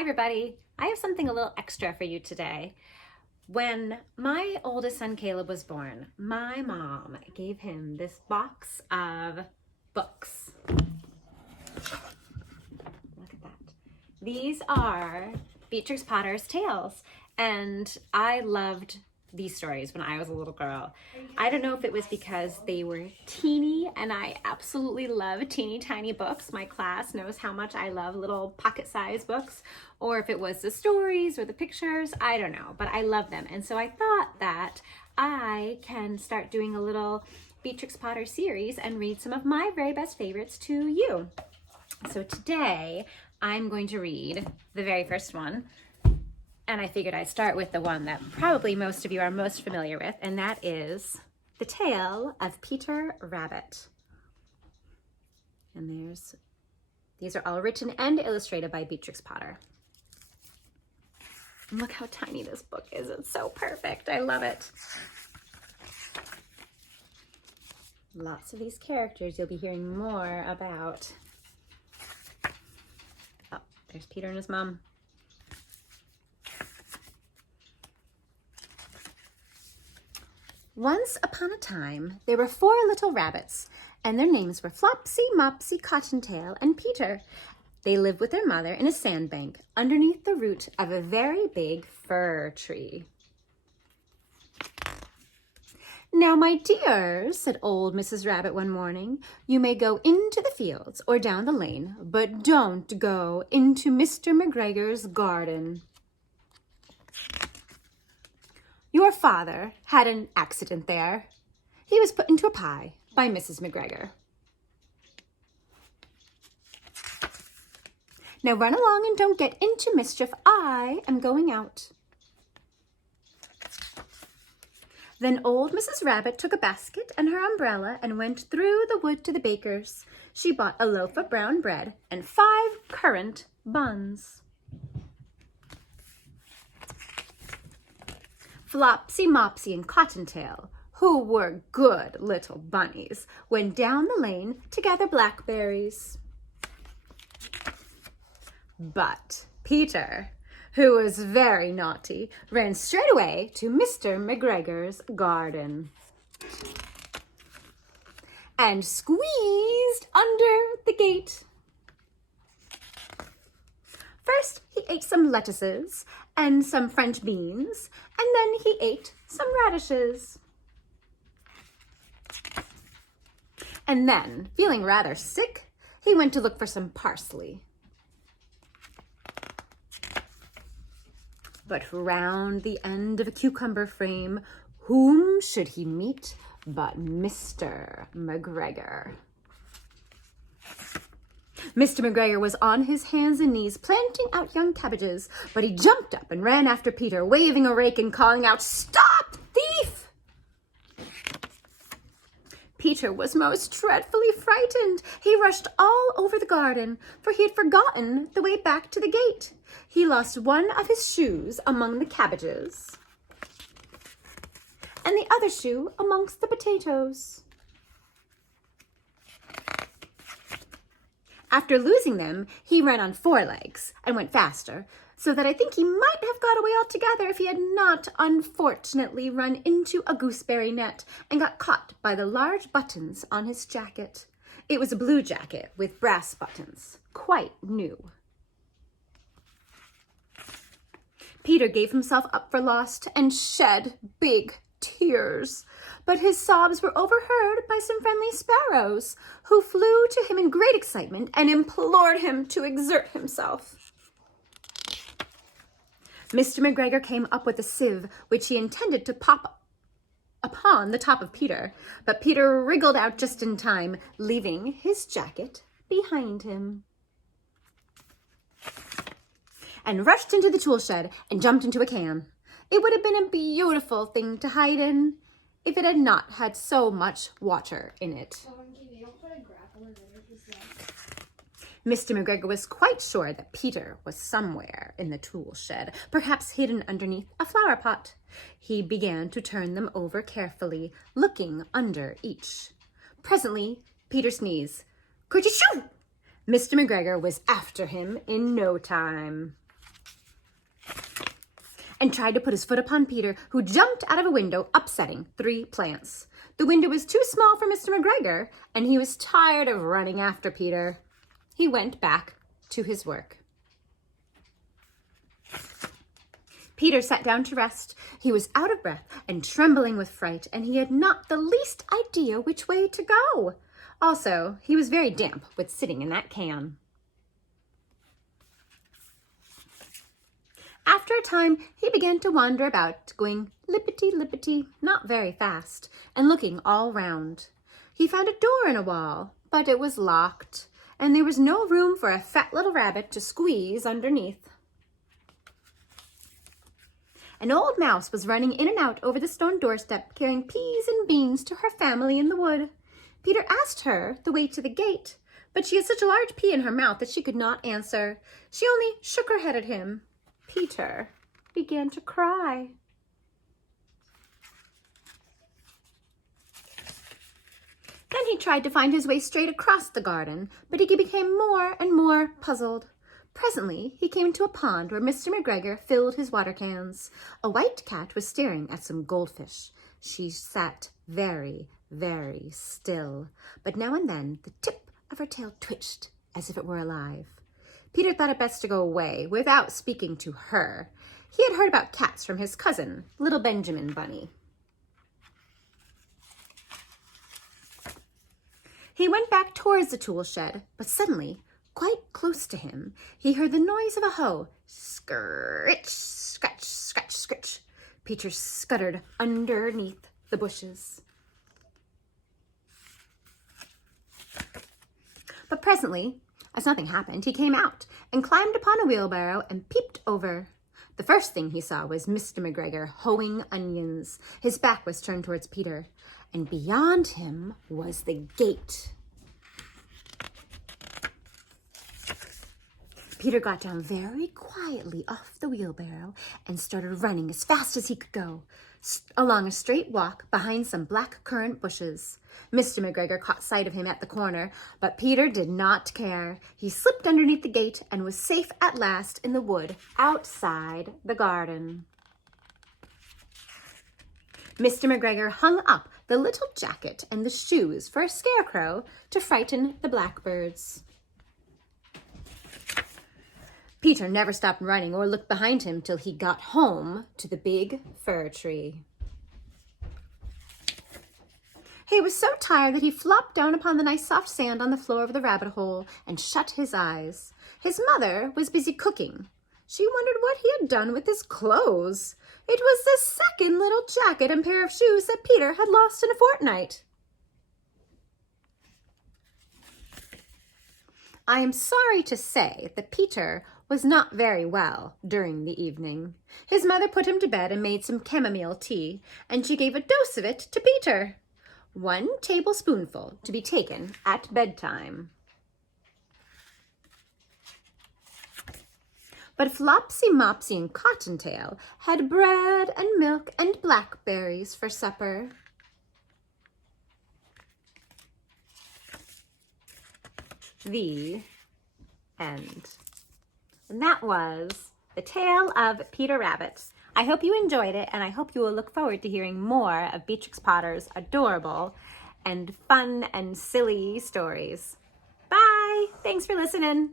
Hi everybody. I have something a little extra for you today. When my oldest son Caleb was born, my mom gave him this box of books. Look at that. These are Beatrix Potter's tales, and I loved these stories when I was a little girl. I don't know if it was because they were teeny, and I absolutely love teeny tiny books. My class knows how much I love little pocket-sized books, or if it was the stories or the pictures, I don't know, but I love them. And so I thought that I can start doing a little Beatrix Potter series and read some of my very best favorites to you. So today I'm going to read the very first one. And I figured I'd start with the one that probably most of you are most familiar with, and that is The Tale of Peter Rabbit. And these are all written and illustrated by Beatrix Potter. And look how tiny this book is. It's so perfect. I love it. Lots of these characters you'll be hearing more about. Oh, there's Peter and his mom. Once upon a time, there were 4 little rabbits, and their names were Flopsy, Mopsy, Cottontail, and Peter. They lived with their mother in a sandbank underneath the root of a very big fir tree. "Now, my dears," said old Mrs. Rabbit one morning, "you may go into the fields or down the lane, but don't go into Mr. McGregor's garden. Your father had an accident there. He was put into a pie by Mrs. McGregor. Now run along and don't get into mischief. I am going out." Then old Mrs. Rabbit took a basket and her umbrella and went through the wood to the baker's. She bought a loaf of brown bread and 5 currant buns. Flopsy, Mopsy, and Cottontail, who were good little bunnies, went down the lane to gather blackberries. But Peter, who was very naughty, ran straight away to Mr. McGregor's garden and squeezed under the gate. First, he ate some lettuces and some French beans, and then he ate some radishes. And then, feeling rather sick, he went to look for some parsley. But round the end of a cucumber frame, whom should he meet but Mr. McGregor? Mr. McGregor was on his hands and knees planting out young cabbages, but he jumped up and ran after Peter, waving a rake and calling out, "Stop, thief!" Peter was most dreadfully frightened. He rushed all over the garden, for he had forgotten the way back to the gate. He lost one of his shoes among the cabbages, and the other shoe amongst the potatoes. After losing them, he ran on 4 legs and went faster, so that I think he might have got away altogether if he had not unfortunately run into a gooseberry net and got caught by the large buttons on his jacket. It was a blue jacket with brass buttons, quite new. Peter gave himself up for lost and shed big tears, but his sobs were overheard by some friendly sparrows, who flew to him in great excitement and implored him to exert himself. Mr. McGregor came up with a sieve, which he intended to pop upon the top of Peter, but Peter wriggled out just in time, leaving his jacket behind him, and rushed into the tool shed and jumped into a can. It would have been a beautiful thing to hide in if it had not had so much water in it. Mr. McGregor was quite sure that Peter was somewhere in the tool shed, perhaps hidden underneath a flower pot. He began to turn them over carefully, looking under each. Presently, Peter sneezed. "Kerchoo!" Mr. McGregor was after him in no time. and tried to put his foot upon Peter, who jumped out of a window, upsetting 3 plants. The window was too small for Mr. McGregor, and he was tired of running after Peter. He went back to his work. Peter sat down to rest. He was out of breath and trembling with fright, and he had not the least idea which way to go. Also, he was very damp with sitting in that can. After a time, he began to wander about, going lippity-lippity, not very fast, and looking all round. He found a door in a wall, but it was locked, and there was no room for a fat little rabbit to squeeze underneath. An old mouse was running in and out over the stone doorstep, carrying peas and beans to her family in the wood. Peter asked her the way to the gate, but she had such a large pea in her mouth that she could not answer. She only shook her head at him. Peter began to cry. Then he tried to find his way straight across the garden, but he became more and more puzzled. Presently, he came to a pond where Mr. McGregor filled his water cans. A white cat was staring at some goldfish. She sat very, very still, but now and then the tip of her tail twitched as if it were alive. Peter thought it best to go away without speaking to her. He had heard about cats from his cousin, little Benjamin Bunny. He went back towards the tool shed, but suddenly, quite close to him, he heard the noise of a hoe. Scritch, scratch, scratch, scritch. Peter scuttered underneath the bushes. But presently, as nothing happened, he came out and climbed upon a wheelbarrow and peeped over. The first thing he saw was Mr. McGregor hoeing onions. His back was turned towards Peter, and beyond him was the gate. Peter got down very quietly off the wheelbarrow and started running as fast as he could go, along a straight walk behind some black currant bushes. Mr. McGregor caught sight of him at the corner, but Peter did not care. He slipped underneath the gate and was safe at last in the wood outside the garden. Mr. McGregor hung up the little jacket and the shoes for a scarecrow to frighten the blackbirds. Peter never stopped running or looked behind him till he got home to the big fir tree. He was so tired that he flopped down upon the nice soft sand on the floor of the rabbit hole and shut his eyes. His mother was busy cooking. She wondered what he had done with his clothes. It was the second little jacket and pair of shoes that Peter had lost in a fortnight. I am sorry to say that Peter was not very well during the evening. His mother put him to bed and made some chamomile tea, and she gave a dose of it to Peter. 1 tablespoonful to be taken at bedtime. But Flopsy, Mopsy, and Cottontail had bread and milk and blackberries for supper. The end. And that was The Tale of Peter Rabbit. I hope you enjoyed it, and I hope you will look forward to hearing more of Beatrix Potter's adorable and fun and silly stories. Bye! Thanks for listening.